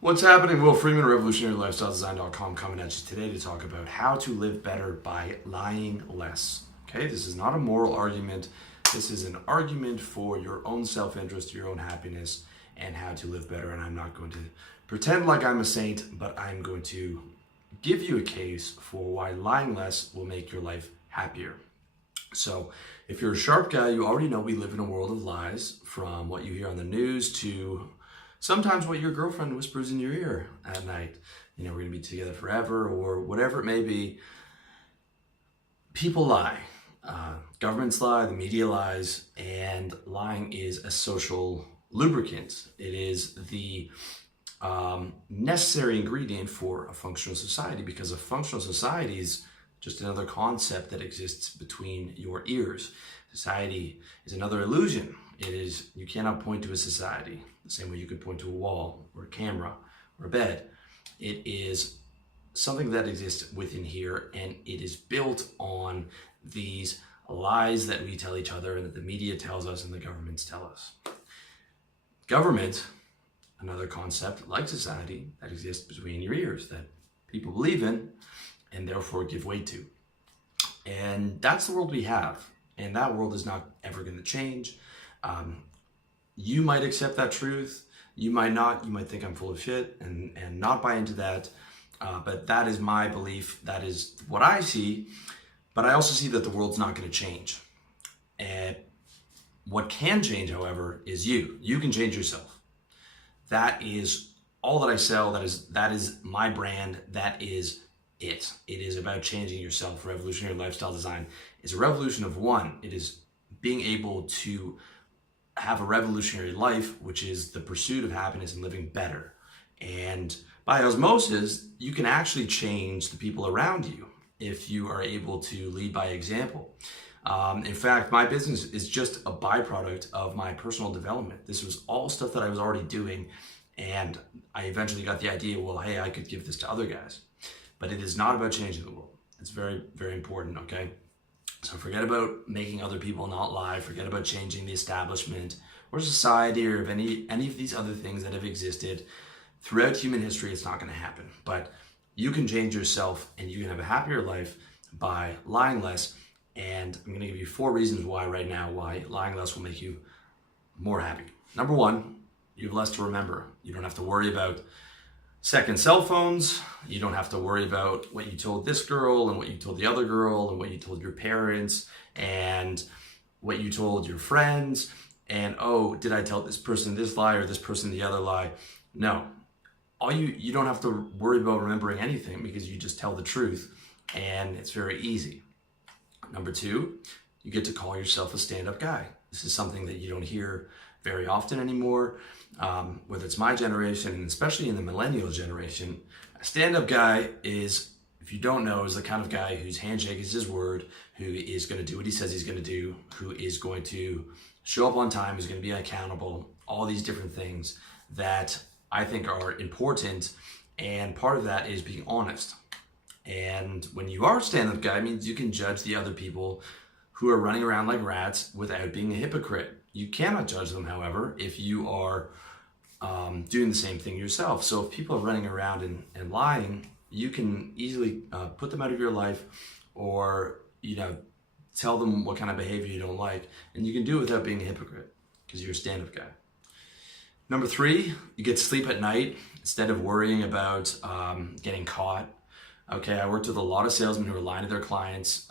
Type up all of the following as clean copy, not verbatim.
What's happening? Will Freeman, RevolutionaryLifestyleDesign.com, coming at you today to talk about how to live better by lying less. Okay, this is not a moral argument. This is an argument for your own self-interest, your own happiness, and how to live better. And I'm not going to pretend like I'm a saint, but I'm going to give you a case for why lying less will make your life happier. So if you're a sharp guy, you already know we live in a world of lies, from what you hear on the news to sometimes what your girlfriend whispers in your ear at night. You know, we're going to be together forever or whatever it may be. People lie. Governments lie, the media lies, and lying is a social lubricant. It is the necessary ingredient for a functional society, because a functional society is just another concept that exists between your ears. Society is another illusion. It is, you cannot point to a society the same way you could point to a wall or a camera or a bed. It is something that exists within here, and it is built on these lies that we tell each other and that the media tells us and the governments tell us. Government, another concept like society that exists between your ears that people believe in and therefore give way to. And that's the world we have. And that world is not ever going to change. You might accept that truth. You might not. You might think I'm full of shit and not buy into that. But that is my belief. That is what I see. But I also see that the world's not going to change. And what can change, however, is you. You can change yourself. That is all that I sell. That is my brand. That is it. It is about changing yourself. Revolutionary lifestyle design is a revolution of one. It is being able to have a revolutionary life, which is the pursuit of happiness and living better. And by osmosis, you can actually change the people around you if you are able to lead by example. In fact, my business is just a byproduct of my personal development. This was all stuff that I was already doing, and I eventually got the idea, well, hey, I could give this to other guys. But it is not about changing the world. It's very, very important, okay? So forget about making other people not lie. Forget about changing the establishment or society or any of these other things that have existed. Throughout human history, it's not going to happen. But you can change yourself and you can have a happier life by lying less. And I'm going to give you 4 reasons why right now, why lying less will make you more happy. Number 1, you have less to remember. You don't have to worry about second cell phones. You don't have to worry about what you told this girl and what you told the other girl and what you told your parents and what you told your friends. And, oh, did I tell this person this lie or this person the other lie? No. You don't have to worry about remembering anything, because you just tell the truth, and it's very easy. Number 2, you get to call yourself a stand-up guy. This is something that you don't hear very often anymore, whether it's my generation and especially in the millennial generation. A stand-up guy is, if you don't know, is the kind of guy whose handshake is his word, who is going to do what he says he's going to do, who is going to show up on time, who's going to be accountable, all these different things that I think are important. And part of that is being honest. And when you are a stand-up guy, it means you can judge the other people who are running around like rats without being a hypocrite. You cannot judge them, however, if you are doing the same thing yourself. So if people are running around and lying, you can easily put them out of your life, or tell them what kind of behavior you don't like, and you can do it without being a hypocrite because you're a stand-up guy. Number 3, you get to sleep at night instead of worrying about getting caught. Okay, I worked with a lot of salesmen who were lying to their clients,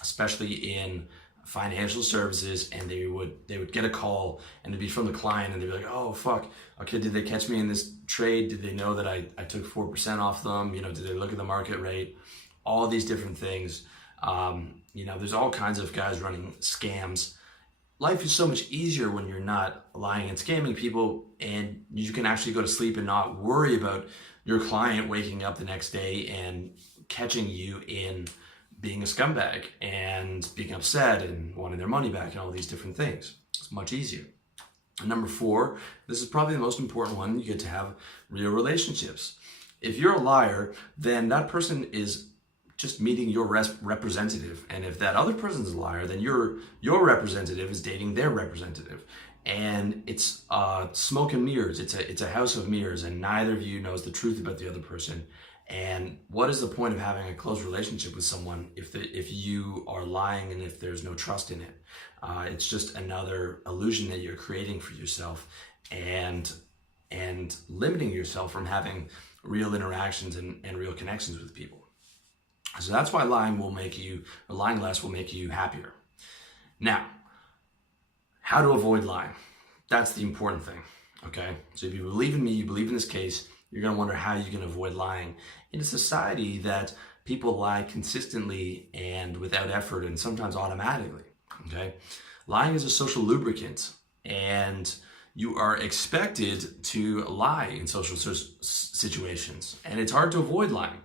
especially in financial services, and they would get a call and it'd be from the client, and they'd be like, oh fuck, okay, did they catch me in this trade? Did they know that I took 4% off them? Did they look at the market rate? All these different things. There's all kinds of guys running scams. Life is so much easier when you're not lying and scamming people, and you can actually go to sleep and not worry about your client waking up the next day and catching you in being a scumbag and being upset and wanting their money back and all these different things. It's much easier. And number 4, this is probably the most important one, you get to have real relationships. If you're a liar, then that person is just meeting your representative. And if that other person's a liar, then your representative is dating their representative. and it's smoke and mirrors. It's a house of mirrors, and neither of you knows the truth about the other person. And what is the point of having a close relationship with someone if you are lying and if there's no trust in it? It's just another illusion that you're creating for yourself, and limiting yourself from having real interactions and real connections with people. So that's why lying less will make you happier. Now, how to avoid lying. That's the important thing, okay? So if you believe in me, you believe in this case, you're gonna wonder how you can avoid lying in a society that people lie consistently and without effort and sometimes automatically, okay? Lying is a social lubricant, and you are expected to lie in social situations, and it's hard to avoid lying.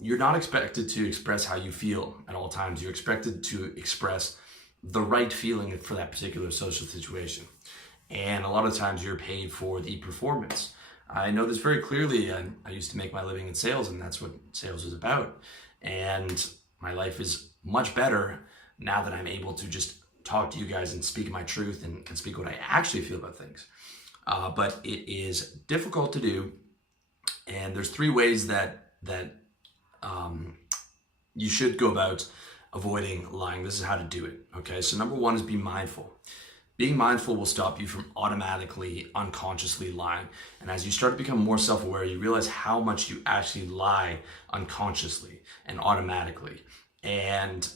You're not expected to express how you feel at all times. You're expected to express the right feeling for that particular social situation. And a lot of times you're paid for the performance. I know this very clearly. I used to make my living in sales, and that's what sales is about. And my life is much better now that I'm able to just talk to you guys and speak my truth and speak what I actually feel about things. But it is difficult to do. And there's 3 ways that you should go about avoiding lying. This is how to do it. Okay, so number 1 is be mindful. Being mindful will stop you from automatically, unconsciously lying. And as you start to become more self-aware, you realize how much you actually lie unconsciously and automatically. And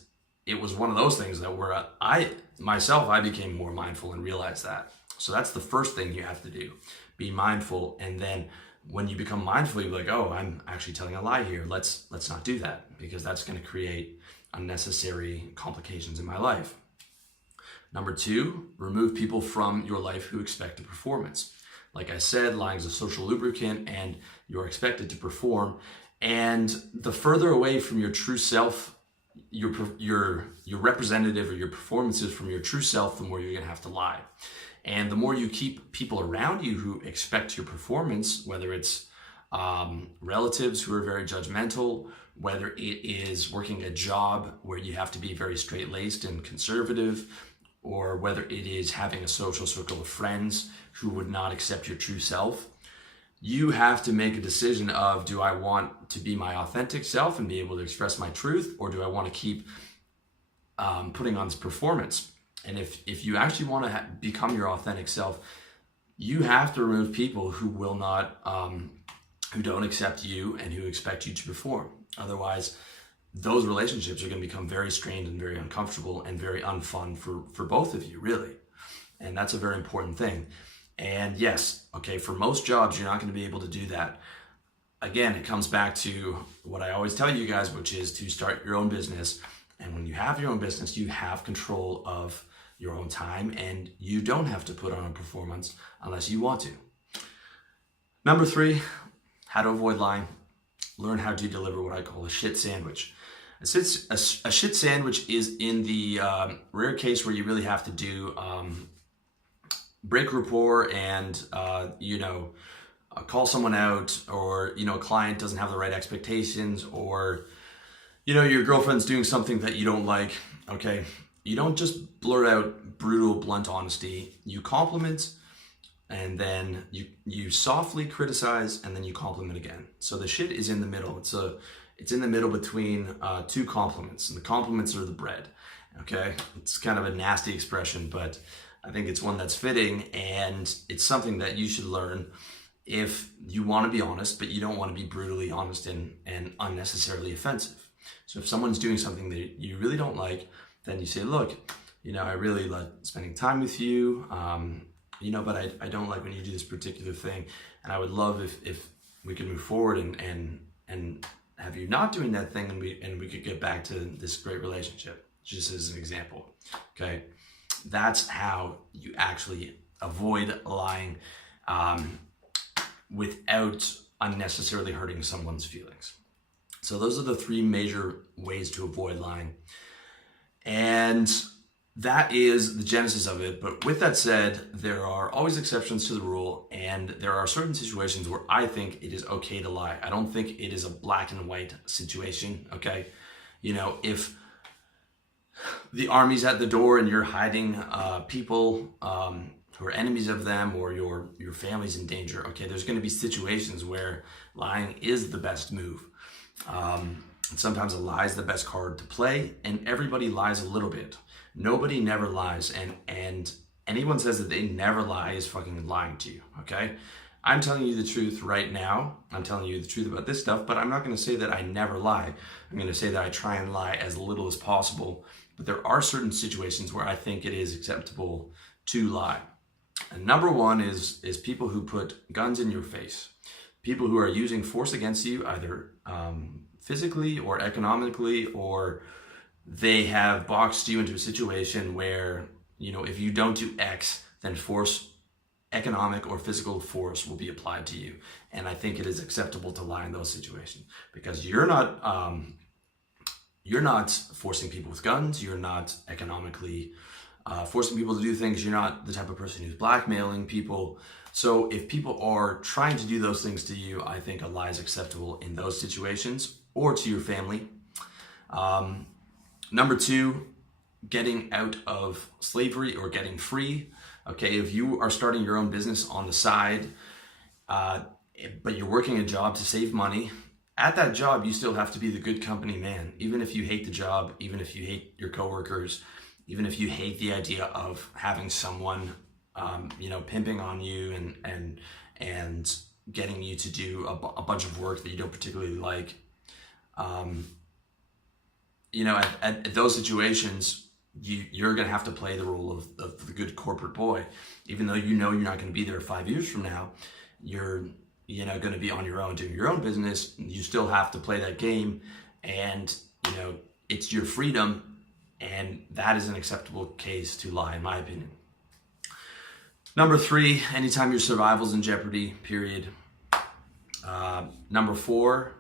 it was one of those things that where I became more mindful and realized that. So that's the first thing you have to do. Be mindful, and then when you become mindful, you're like, oh, I'm actually telling a lie here. Let's not do that, because that's going to create unnecessary complications in my life. Number 2, remove people from your life who expect a performance. Like I said, lying is a social lubricant, and you're expected to perform. And the further away from your true self, your representative or your performances from your true self, the more you're going to have to lie. And the more you keep people around you who expect your performance, whether it's relatives who are very judgmental, whether it is working a job where you have to be very straight-laced and conservative, or whether it is having a social circle of friends who would not accept your true self, you have to make a decision of, do I want to be my authentic self and be able to express my truth, or do I want to keep putting on this performance? And if you actually want to become your authentic self, you have to remove people who will not, who don't accept you and who expect you to perform. Otherwise, those relationships are going to become very strained and very uncomfortable and very unfun for both of you, really. And that's a very important thing. And yes, okay, for most jobs, you're not going to be able to do that. Again, it comes back to what I always tell you guys, which is to start your own business. And when you have your own business, you have control of your own time, and you don't have to put on a performance unless you want to. Number 3, how to avoid lying. Learn how to deliver what I call a shit sandwich. A shit sandwich is in the rare case where you really have to do break rapport and call someone out, or a client doesn't have the right expectations, or your girlfriend's doing something that you don't like. Okay, you don't just blurt out brutal, blunt honesty. You compliment, and then you softly criticize, and then you compliment again. So the shit is in the middle. It's in the middle between 2 compliments, and the compliments are the bread. Okay, it's kind of a nasty expression, but I think it's one that's fitting, and it's something that you should learn if you want to be honest, but you don't want to be brutally honest and unnecessarily offensive. So if someone's doing something that you really don't like, then you say, look, I really like spending time with you, but I don't like when you do this particular thing, and I would love if we could move forward and have you not doing that thing, and we could get back to this great relationship, just as an example. Okay, that's how you actually avoid lying without unnecessarily hurting someone's feelings. So those are the 3 major ways to avoid lying, and that is the genesis of it. But with that said, there are always exceptions to the rule, and there are certain situations where I think it is okay to lie. I don't think it is a black and white situation, okay? If the army's at the door and you're hiding people who are enemies of them, or your family's in danger, okay, there's going to be situations where lying is the best move. And sometimes a lie is the best card to play, and everybody lies a little bit. Nobody never lies, and anyone says that they never lie is fucking lying to you, okay? I'm telling you the truth right now. I'm telling you the truth about this stuff, but I'm not going to say that I never lie. I'm going to say that I try and lie as little as possible, but there are certain situations where I think it is acceptable to lie. And number one is people who put guns in your face. People who are using force against you, either physically or economically, or they have boxed you into a situation where, you know, if you don't do X, then force, economic or physical force, will be applied to you. And I think it is acceptable to lie in those situations, because you're not forcing people with guns. You're not economically forcing people to do things. You're not the type of person who's blackmailing people. So if people are trying to do those things to you, I think a lie is acceptable in those situations, or to your family. Number two, getting out of slavery or getting free. Okay, if you are starting your own business on the side, but you're working a job to save money, at that job, you still have to be the good company man. Even if you hate the job, even if you hate your coworkers, even if you hate the idea of having someone, pimping on you and getting you to do a bunch of work that you don't particularly like. At those situations, you're going to have to play the role of the good corporate boy. Even though you know you're not going to be there 5 years from now, you're going to be on your own doing your own business. You still have to play that game, and it's your freedom, and that is an acceptable case to lie, in my opinion. Number three, anytime your survival's in jeopardy, period. Number four,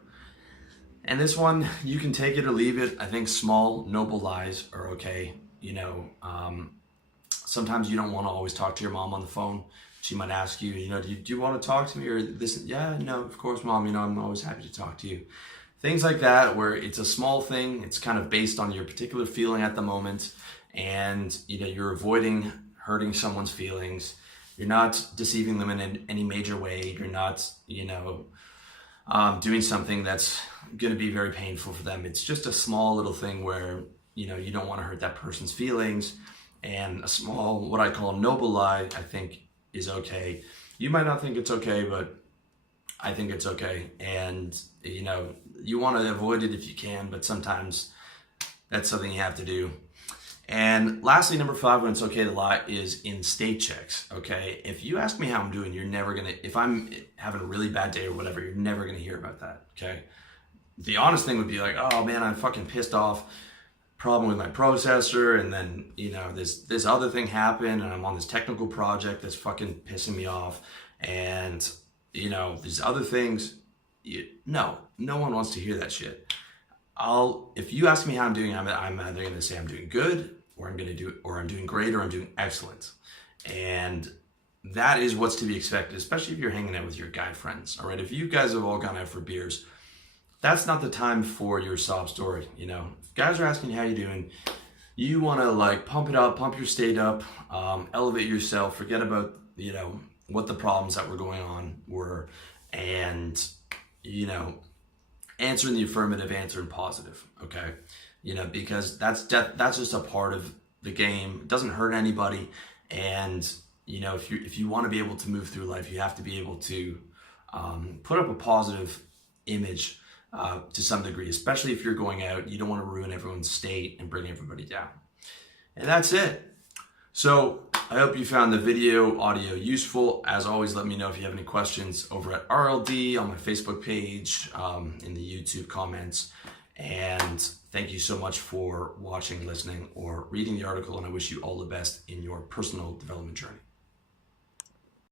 and this one, you can take it or leave it. I think small, noble lies are okay. Sometimes you don't want to always talk to your mom on the phone. She might ask you, do you want to talk to me, or this? Yeah, no, of course, Mom. I'm always happy to talk to you. Things like that, where it's a small thing. It's kind of based on your particular feeling at the moment, and you're avoiding hurting someone's feelings. You're not deceiving them in any major way. You're not, doing something that's going to be very painful for them. It's just a small little thing where, you don't want to hurt that person's feelings. And a small, what I call a noble lie, I think is okay. You might not think it's okay, but I think it's okay. And, you want to avoid it if you can, but sometimes that's something you have to do. And lastly, number five, when it's okay to lie, is in state checks, okay? If you ask me how I'm doing, you're never going to, if I'm having a really bad day or whatever, you're never going to hear about that, okay? The honest thing would be like, oh man, I'm fucking pissed off, problem with my processor, and then, this other thing happened, and I'm on this technical project that's fucking pissing me off, and, these other things, no one wants to hear that shit. If you ask me how I'm doing, I'm either going to say I'm doing good, or I'm doing great, or I'm doing excellent. And that is what's to be expected, especially if you're hanging out with your guy friends. All right, if you guys have all gone out for beers, that's not the time for your sob story. If guys are asking how you doing, you want to pump it up, pump your state up, elevate yourself, forget about what the problems that were going on were, and answer in the affirmative, answer in positive, okay? Because that's just a part of the game. It doesn't hurt anybody, and if you want to be able to move through life, you have to be able to put up a positive image to some degree, especially if you're going out. You don't want to ruin everyone's state and bring everybody down. And that's it. So I hope you found the video audio useful. As always, let me know if you have any questions over at RLD, on my Facebook page, in the YouTube comments. And thank you so much for watching, listening, or reading the article. And I wish you all the best in your personal development journey.